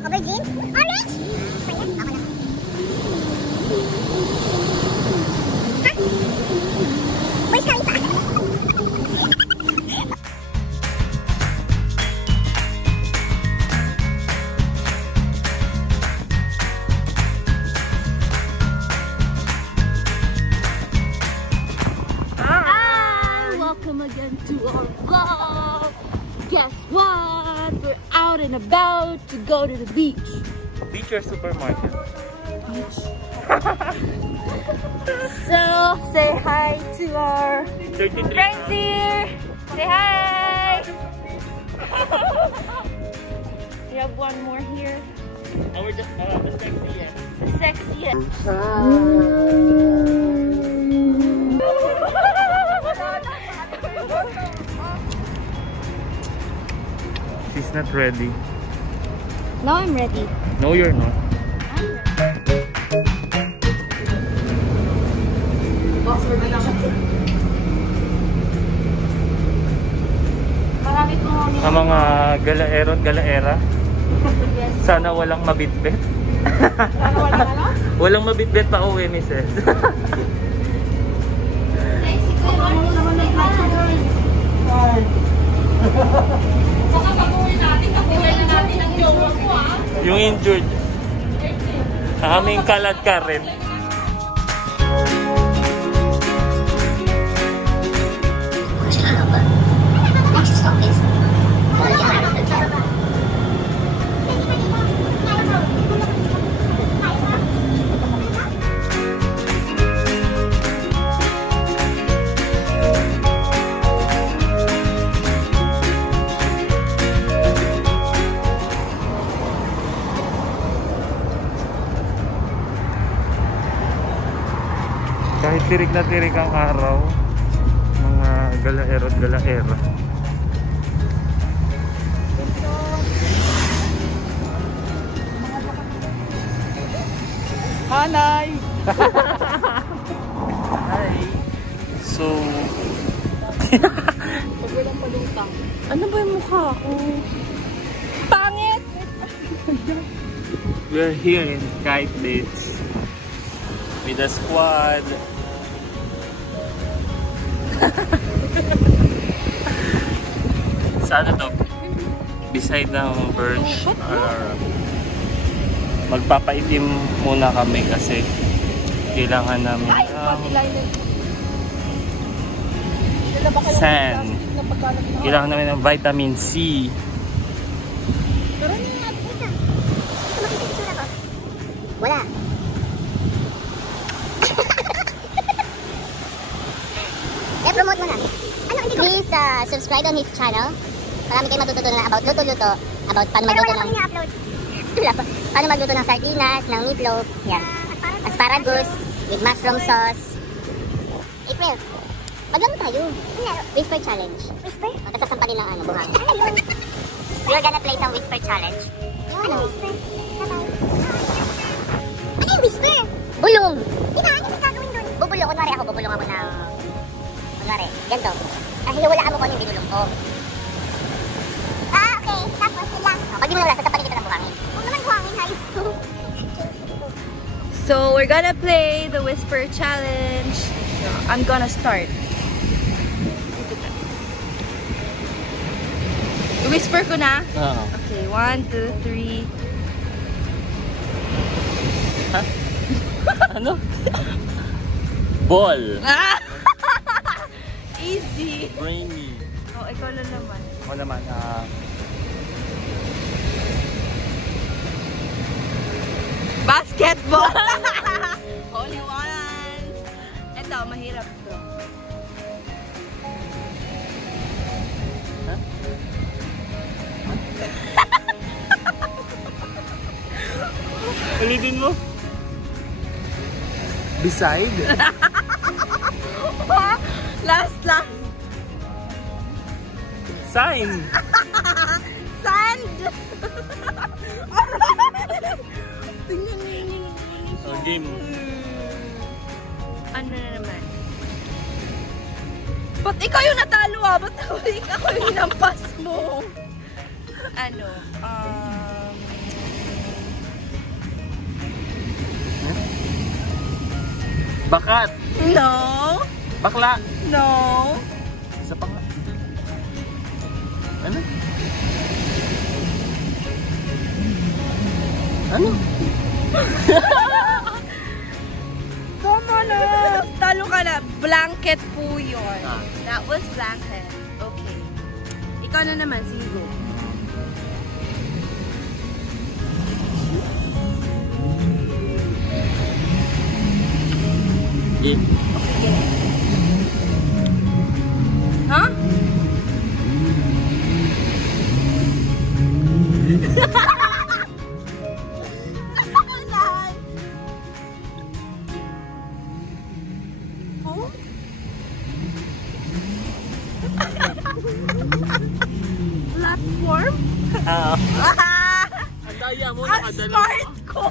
Aubergine? Orange? Ako na. Ha? Boys ka pa. Welcome again to our vlog. Guess what? We're out and about to go to the beach. Beach or supermarket? Beach. So, say hi to our friends here. Say hi. We have one more here. Oh, we're just the sexiest. The sexiest. She's not ready. Now I'm ready. No, you're not. Ang mga galaero at galaera. Sana walang mabitbit. Sana walang ano? Walang mabitbit pa uwi, Mrs. Saka pag-uwi natin, kakulay na natin ang jowa ko, ah. Yung injured. Aming kalat ka rin. Kahit tirik na tirik ang araw, mga galaero at galaera. Hanay! Hi! So... Pag walang palutang. Ano ba yung mukha ko? Pangit! We're here in Kite Beach with the squad. Saan to? Beside ng Birch. Magpapaitim muna kami kasi kailangan namin sand. Kailangan namin ng vitamin C. Pero ano yung natin ito? Ito makikita yung sura ko. Wala. Promote mo na. Ano, hindi ko. Please subscribe on his channel. Marami kayo matututunan about luto-luto. About paano magluto ng... Wala pa. Paano magluto ng sardinas, ng meatloaf. Yan. Asparagus with mushroom sauce. April, maglaro tayo. Whisper challenge. Whisper? Tapos sasampalin ng ano, buhangin. Ano yun? We're gonna play some whisper challenge. Ano whisper? Ano yung whisper? Bulong. Diba? Ano yung gagawin dun? Bubulong. Kunwari ako, bubulong ako ng... Kunwari, ganito. Hinuwalaan mo ko yung binulong ko. Ah, okay. Tapos, ilang. Pag di mo nawala, sasampalin kita ng buhangin. Huwag naman buhangin, hayo. So, we're gonna play the whisper challenge. So, I'm gonna start. Whisper ko na? Oo. Okay, 1, 2, 3. Ha? Ano? Ball. Easy. Brainy. Oh, ikaw na naman. Ako naman, Basketball. Holy ones. Ito, mahirap to. Huh? Ulitin mo. Beside? Last. Sign. Sand. Tingnan niyo. Oh, game. Ano na naman? Ba't ikaw yung natalo ah? Ba't ako yung hinampas mo? Ano? Bakat. No. Bakla. No. Isa pa nga. Ano? Ano? Come on, talo ka na. Blanket po yun. That was blanket. Okay. Ikaw na naman, sige. Yeah. Okay. Huh? Platform? Ang daya mo, ang smart ko!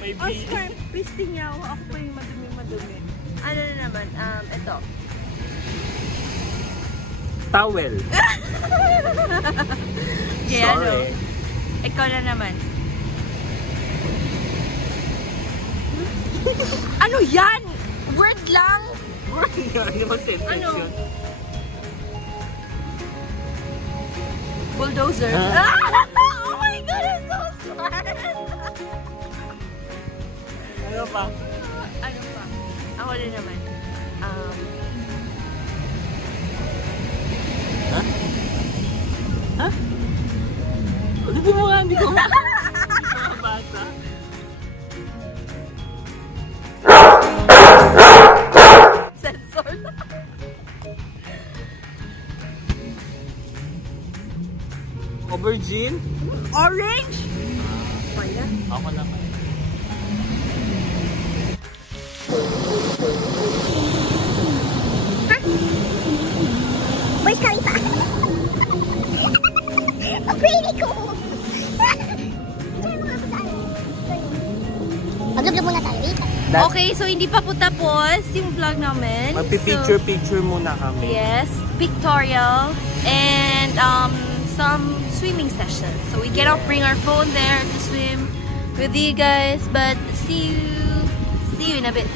May Ang smart, please tingnan ako. Ako pa yung madumi-madumi. Ano na naman, ito. Towel. Okay, ano? Ikaw na naman. Ano yan? Word lang? Ano ba sentence Ano? yun? Bulldozer. Ah. Oh my God, I'm so smart! Ano pa? Ano pa? Ako na naman. Ha? Hindi mo nga, hindi ko makabasa. Sensor. Aubergine? Orange? Ako naman. Burj Khalifa. Ang pretty ko. Maglublob muna tayo. Okay, so hindi pa po tapos yung vlog namin. Magpipicture-picture muna kami. Yes, pictorial and some swimming sessions. So we cannot bring our phone there to swim with you guys, but see you in a bit.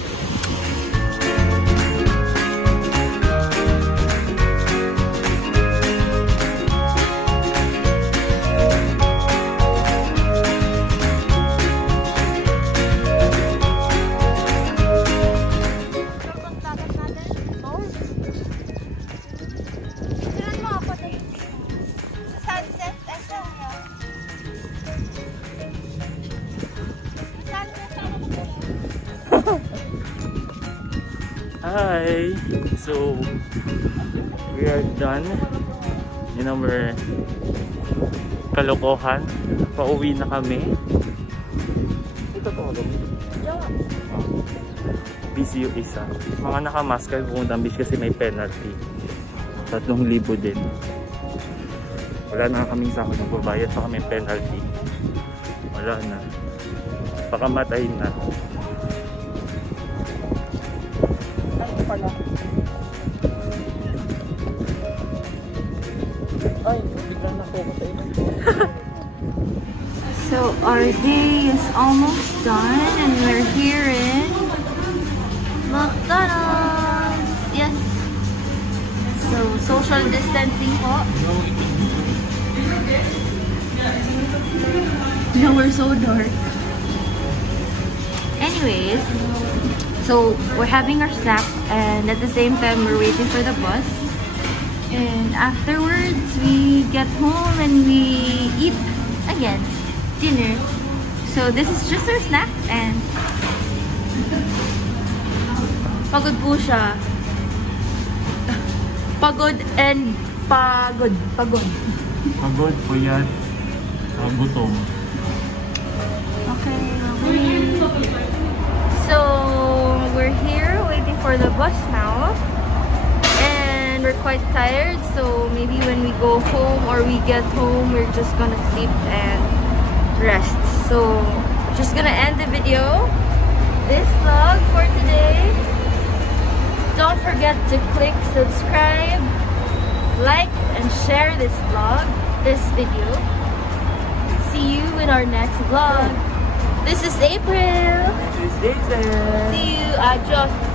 Hi! So, we are done in our kalokohan. Pauwi na kami. Ito to, busy yung isa. Mga nakamask kayo pumunta ang beach kasi may penalty. 3,000 din. Wala na kaming sahod ng babayad pa kami penalty. Wala na. Pakamatay na. Ay, bigla na ako sa ina. So our day is almost done and we're here in McDonald's. Yes. So social distancing po. No, we're so dark. Anyways, so we're having our snack and at the same time we're waiting for the bus. And afterwards we get home and we eat again dinner. So this is just our snacks and pagod po siya. Pagod and pagod. Pagod po yan. Gutom. Okay. So we're here waiting for the bus now. And we're quite tired. So maybe when we go home or we get home, we're just gonna sleep and rest. So just gonna end the video, this vlog for today. Don't forget to click subscribe, like and share this vlog, this video. See you in our next vlog. This is April. This is Jason. See you. Adios.